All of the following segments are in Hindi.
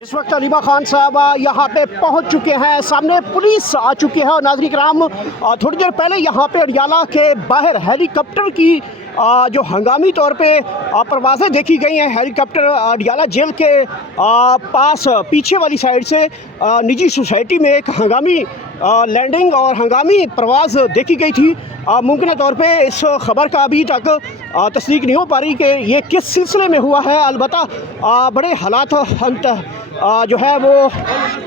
इस वक्त अलीमा खान साहब यहाँ पे पहुँच चुके हैं। सामने पुलिस आ चुकी है और नाज़रीन किराम थोड़ी देर पहले यहाँ पे अडियाला के बाहर हेलीकॉप्टर की जो हंगामी तौर पे परवाज़ें देखी गई हैं। हेलीकॉप्टर अडियाला जेल के पास पीछे वाली साइड से निजी सोसाइटी में एक हंगामी लैंडिंग और हंगामी प्रवास देखी गई थी। मुमकिन तौर पे इस खबर का अभी तक तस्दीक नहीं हो पा रही कि ये किस सिलसिले में हुआ है। अलबत्ता बड़े हालात जो है वो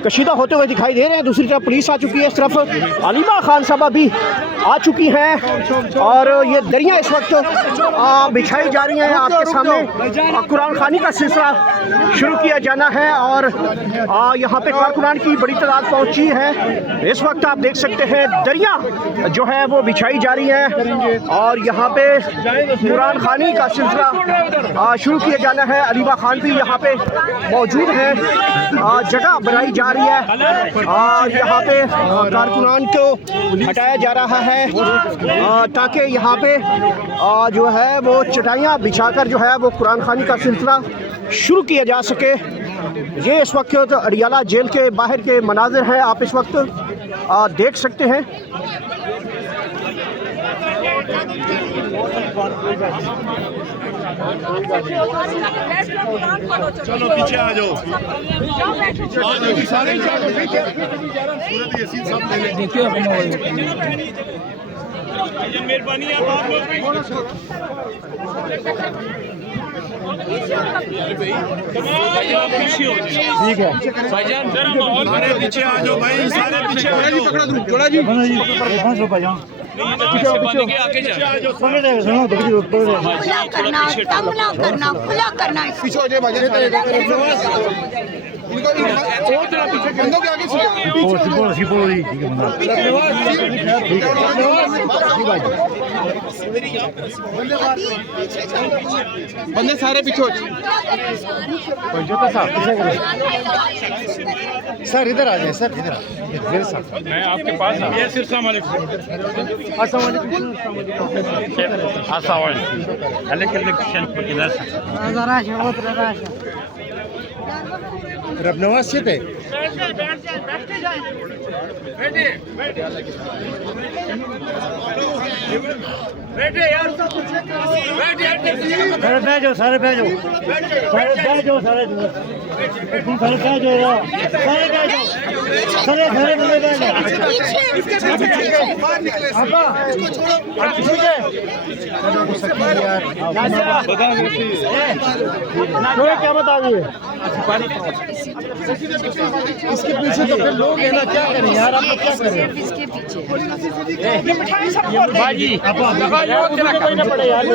कशीदा होते हुए दिखाई दे रहे हैं। दूसरी तरफ पुलिस आ चुकी है, इस तरफ अलीमा खान साहबा भी आ चुकी हैं और ये दरियाँ इस वक्त बिछाई जा रही हैं। आपके सामने कुरान खानी का सिलसिला शुरू किया जाना है और यहाँ पे कारकुनान की बड़ी तादाद पहुँची है। इस वक्त आप देख सकते हैं दरिया जो है वो बिछाई जा रही है और यहाँ पे कुरान खानी का सिलसिला शुरू किया जाना है। अलीमा खान भी यहाँ पे मौजूद है, जगह बनाई जा रही है और यहाँ पे कारकुनान को हटाया जा रहा है ताकि यहाँ पे जो है वो चटाइयाँ बिछाकर जो है वो कुरान खानी का सिलसिला शुरू किया जा सके। ये इस वक्त अडियाला जेल के बाहर के मनाजिर हैं, आप इस वक्त देख सकते हैं। चलो पीछे आ जाओ, सारे मेहरबानी ठीक है भाईजान, जरा माहौल सारे पीछे आ जाओ भाई, सारे पीछे आ जाओ। पकड़ा दूं जोड़ा जी, आगे जाओ, खुला करना पीछे हो जाए भाईजान, बंदे सारे पीछे। सर इधर आ जाए, सर इधर मेरे साथ, मैं आपके पास रबनवाज से थे। बैठे यार, सारे बह जाओ, सारे बह जाओ, सारे बह जाओ, सारे तुम सारे बह जाओ, सारे बह जाओ, सारे सारे बंदे बह जाओ। क्या बता दिए इसके पीछे तो फिर लोग है ना, क्या करें यार, आप क्या करें इसके पीछे बाजी पड़े यार।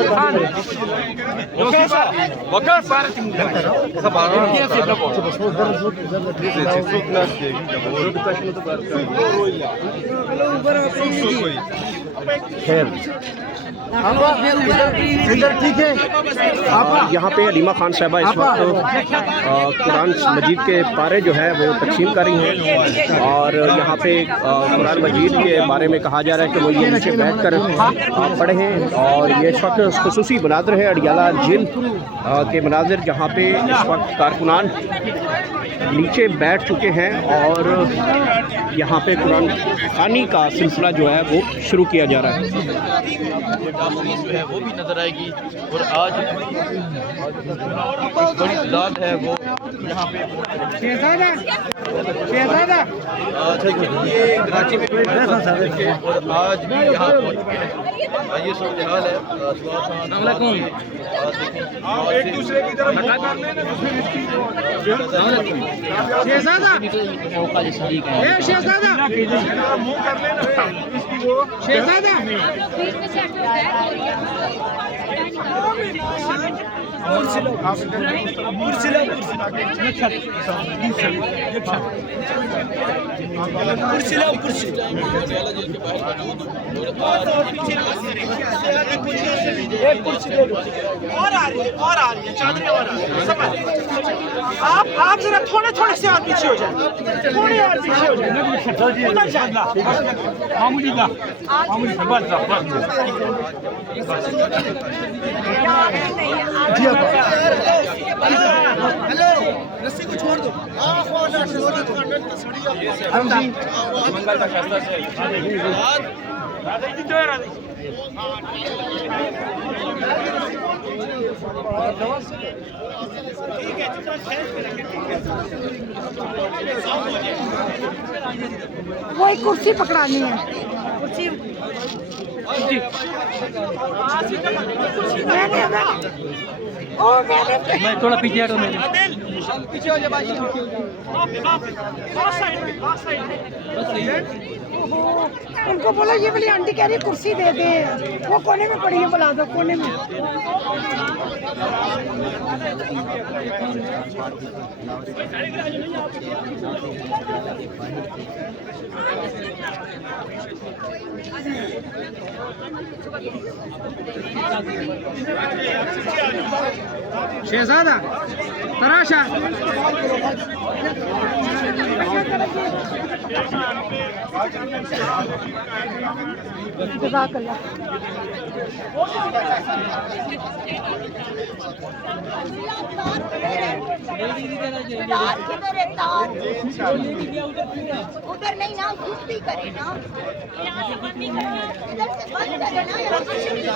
इधर ठीक है। आप यहाँ पे अलीमा खान साहबा इस वक्त कुरान मजीद के पारे जो है वो तकसीम कर रही हैं और यहाँ पे कुरान मजीद के बारे में कहा जा रहा है कि वो ये नीचे बैठ कर पढ़ें और ये इस वक्त खुसूसी मनाज़िर है अडियाला जेल के मनाज़िर, जहाँ पे इस वक्त कारकुनान नीचे बैठ चुके हैं और यहाँ पे कुरान खानी का सिलसिला जो है वो शुरू किया जा रहा है। जो है वो भी नजर आएगी और आज बड़ी तादाद है वो यहाँ पे। ये कराची में और आज भी यहाँ पहुँच चुके हैं। ये सूरत हाल है। एक दूसरे की तरफ मुंह कर लेना। और आ रही है चादरें और आ रही है। आप जरा थोड़े थोड़े से आ और पीछे हो जाए, थोड़ी और पीछे हो जाए, उधर जाए। मामूली का मामूली बस बस रस्सी को छोड़ दो। मंगल का शास्त्र से वो एक कुर्सी पकड़ानी है, कुर्सी मैं थोड़ा पीछे हटो मेरे पीछे हो जाए बाजी। उनको बोलो ये वाली आंटी कह रही है कुर्सी दे दे, वो कोने में पड़ी है, बुला दो कोने में। शहजादा तराशा जज़ाकल्लाह। उधर नहीं ना, कुछ भी करे ना, इधर से बंद करे ना, यहाँ कुछ नहीं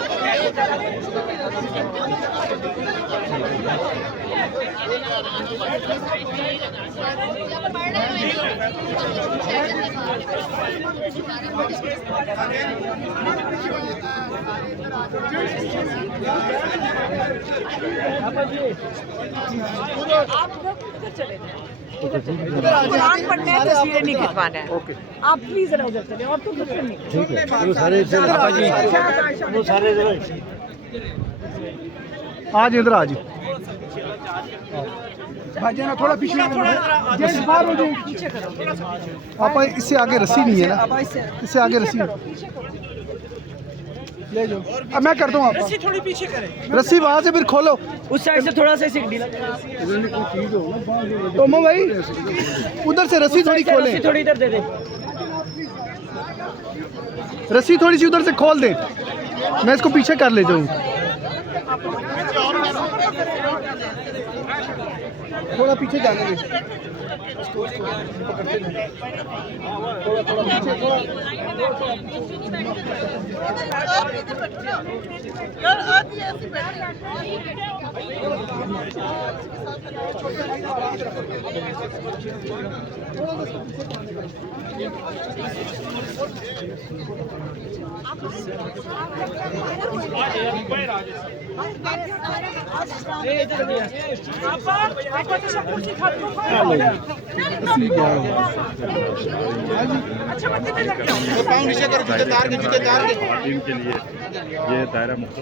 कुरान पढ़ने हैं, तस्वीरें नहीं खिंचवाना है। आप प्लीज जरा उधर चले और तुम उधर नहीं। ठीक है, वो सारे आज इधर आज भाई ना थोड़ा पीछे जेंट्स बाहर हो जाए। पीछे करो, आप इससे आगे रस्सी नहीं है ना, इससे आगे रस्सी ले जाओ। अब मैं करता हूँ, आप रस्सी थोड़ी पीछे करें, रस्सी वहाँ से फिर खोलो, उस साइड से थोड़ा सा ढीला। तो मैं भाई उधर से रस्सी थोड़ी खोलें, थोड़ी इधर दे दे। रस्सी थोड़ी सी उधर से खोल दें, मैं इसको पीछे कर ले जाऊँ। थोड़ा पीछे जाने दे, पाँव नीचे करो, जूते तार के टीम के लिए ये दायरा मुख्तसर